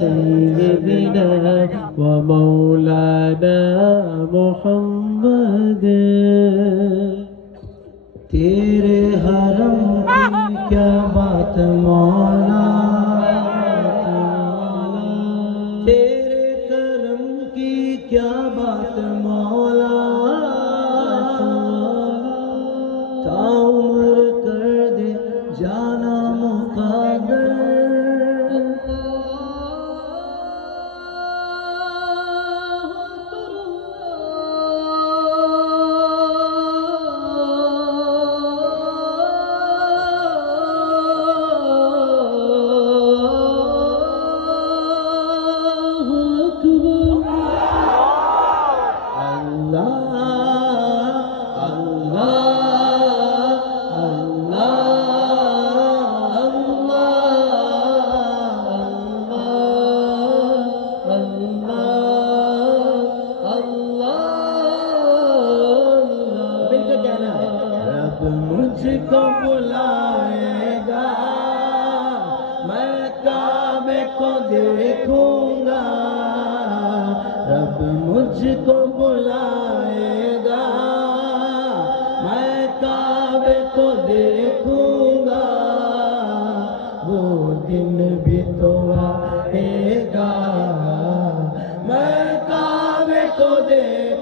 سيدنا ومولانا محمد तेरे हरम की क्या बात मौला तेरे करम की क्या बात मौला ताउम्र कर दे जाना मुक़द्दर मुझको बुलाएगा मैं काबे को देखूंगा रब मुझको बुलाएगा मैं काबे को देखूंगा वो दिन भी तो आएगा मैं काबे को देखूंगा